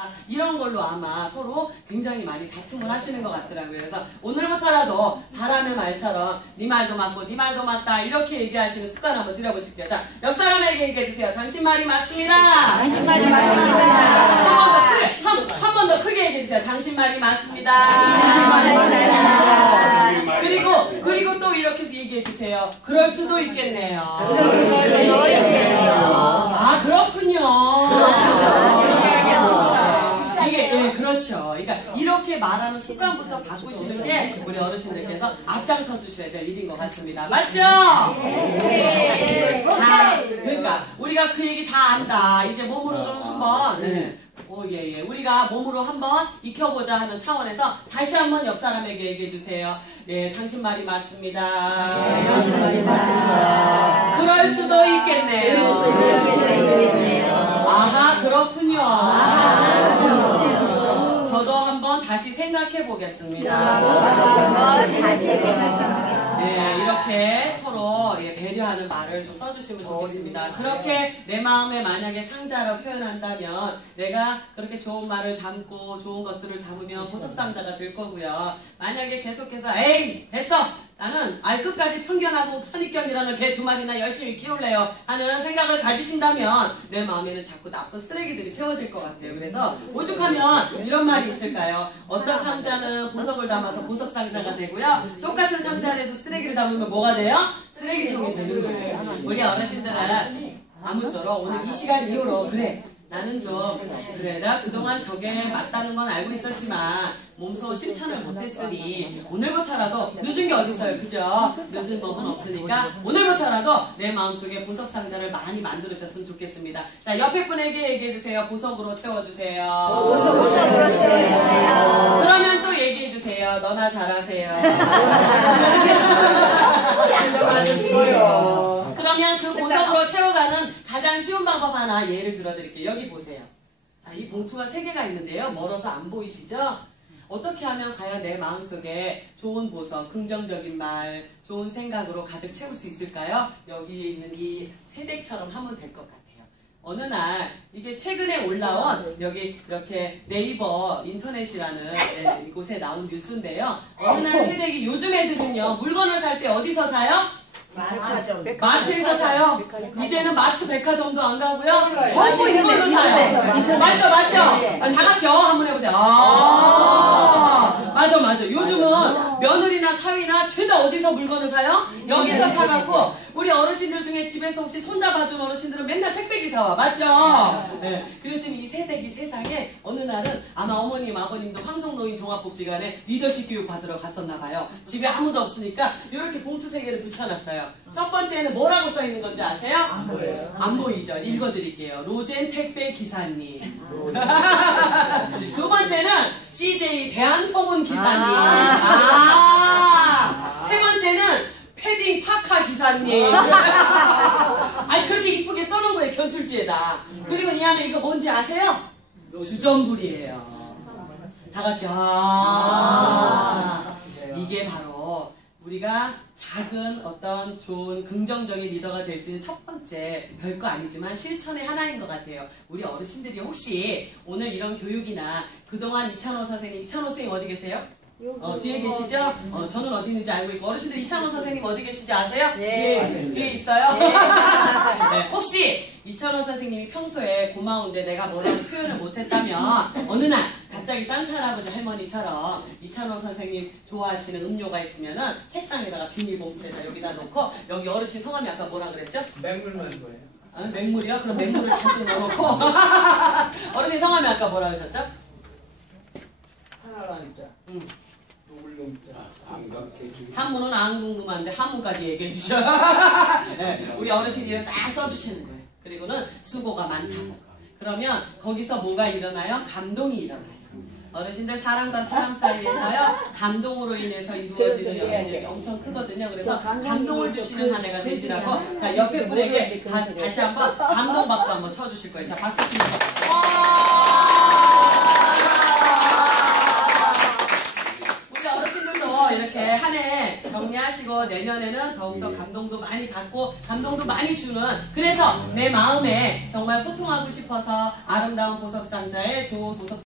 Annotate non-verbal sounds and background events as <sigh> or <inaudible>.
좋다 이런 걸로 아마 서로 굉장히 많이 다툼을 하시는 것 같더라고요. 그래서 오늘부터라도 바람의 말처럼 네 말도 맞고 네 말도 맞다 이렇게 얘기하시는 습관 한번 들여보실게요. 자, 옆 사람에게 얘기해 주세요. 당신 말이 맞습니다. 당신 말이 맞습니다. 한 번 더 크게 한 번 더 크게 얘기해 주세요. 당신 말이 맞습니다. 당신 말이 맞습니다. 그리고 그리고 또 이렇게 해서 얘기해 주세요. 그럴 수도 있겠네요. 아 그렇군요. 이게 예 그렇죠. 그러니까 이렇게 말하는 습관부터 바꾸시는 게 우리 어르신들께서 앞장서 주셔야 될 일인 것 같습니다. 맞죠? 다 그러니까 우리가 그 얘기 다 안다. 이제 몸으로 좀 한번 네. 오, 예, 예. 우리가 몸으로 한번 익혀보자 하는 차원에서 다시 한번 옆 사람에게 얘기해 주세요. 네, 당신 말이 맞습니다. 당신 말이 맞습니다. 그럴 수도 있겠네요. 생각해 보겠습니다. 하는 말을 좀 써주시면 좋겠습니다. 그렇게 내 마음에 만약에 상자로 표현한다면 내가 그렇게 좋은 말을 담고 좋은 것들을 담으면 보석상자가 될 거고요. 만약에 계속해서 에이 됐어 나는 알 끝까지 편견하고 선입견이라는 개 두 마리나 열심히 키울래요 하는 생각을 가지신다면 내 마음에는 자꾸 나쁜 쓰레기들이 채워질 것 같아요. 그래서 오죽하면 이런 말이 있을까요? 어떤 상자는 보석을 담아서 보석 상자가 되고요. 똑같은 상자 안에도 쓰레기를 담으면 뭐가 돼요? 쓰레기통이 되는 거예요. 우리 어르신들은 아무쪼록 오늘 이 시간 이후로 그래 나는 좀 그래 나 그동안 저게 맞다는 건 알고 있었지만 몸소 실천을 못했으니 오늘부터라도 늦은 게 어딨어요 그죠? 늦은 법은 없으니까 오늘부터라도 내 마음속에 보석 상자를 많이 만들으셨으면 좋겠습니다. 자 옆에 분에게 얘기해 주세요. 보석으로 채워주세요. 보석으로 채워주세요. 그러면 또 얘기해 주세요. 너나 잘하세요 <laughs> 그러면 그 보석으로 채워가는 가장 쉬운 방법 하나 예를 들어드릴게요. 여기 보세요. 자, 이 봉투가 세 개가 있는데요. 멀어서 안 보이시죠? 어떻게 하면 과연 내 마음속에 좋은 보석, 긍정적인 말, 좋은 생각으로 가득 채울 수 있을까요? 여기에 있는 이 세댁처럼 하면 될 것 같아요. 어느 날 이게 최근에 올라온 여기 이렇게 네이버 인터넷이라는 예, 이곳에 나온 뉴스인데요. 어느 날 세댁이 요즘 애들은요 물건을 살 때 어디서 사요? 마트에서 사요. 이제는 마트 백화점도 안 가고요. 전부 이걸로 사요. 맞죠, 맞죠? 아, 다 같이 어 한번 해보세요. 아, 맞아, 맞아. 요즘은 며느리나 사위나 죄다 어디서 물건을 사요? 여기서 사갖고 우리 어르신들 중에 집에서 혹시 손잡아준 어르신들은 맨날 택배기사 와. 맞죠? 네. 그랬더니 이 세대기 세상에 어느 날은 아마 어머님, 아버님도 황성노인 종합복지관에 리더십 교육 받으러 갔었나 봐요. 집에 아무도 없으니까 이렇게 봉투 세 개를 붙여놨어요. 첫 번째는 뭐라고 써 있는 건지 아세요? 안 보여요. 안 보이죠? 읽어드릴게요. 로젠 택배 기사님. <laughs> 두 번째는 CJ 대한통운 기사님. 아. 세 번째는 패딩 파카 기사님. <laughs> 아니 그렇게 이쁘게 써놓은 거예요 견출지에다. 그리고 이 안에 이거 뭔지 아세요? 주전부리예요. 다 같이 아. 이게 바로 우리가 작은 어떤 좋은 긍정적인 리더가 될 수 있는 첫 번째 별거 아니지만 실천의 하나인 것 같아요. 우리 어르신들이 혹시 오늘 이런 교육이나 그동안 이찬호 선생님, 이찬호 선생님 어디 계세요? 어, 뒤에 계시죠? 어, 저는 어디 있는지 알고 있고 어르신들 이찬호 선생님 어디 계시지 아세요? 네. 뒤에 있어요? <laughs> 네, 혹시 이찬호 선생님이 평소에 고마운데 내가 뭐라고 표현을 못했다면 어느 날 갑자기 산타 할아버지 할머니처럼 이찬호 선생님 좋아하시는 음료가 있으면은 책상에다가 비닐봉투에다 여기다 놓고 여기 어르신 성함이 아까 뭐라 그랬죠? 맹물만 좋아해요. 어, 맹물이요? 그럼 맹물을 잔뜩 넣어놓고 <laughs> 어르신 성함이 아까 뭐라 그러셨죠? 하나만 있자. 응. 있자. 한문은 안 궁금한데 한문까지 얘기해 주셔. 네, <laughs> 우리 어르신들은 딱 써주시는 거예요. 그리고는 수고가 많다고. 그러면 거기서 뭐가 일어나요? 감동이 일어나요. 어르신들 사람과 사람 사이에서요 감동으로 인해서 이루어지는 연애식이 엄청 크거든요. 그래서 감동을 주시는 한 해가 되시라고 자 옆에 분에게 다시 다시 한번 감동 박수 한번 쳐주실 거예요. 자 박수 치면서. 우리 어르신들도 이렇게 한 해 정리하시고 내년에는 더욱더 감동도 많이 받고 감동도 많이 주는 그래서 내 마음에 정말 소통하고 싶어서 아름다운 보석 상자에 좋은 보석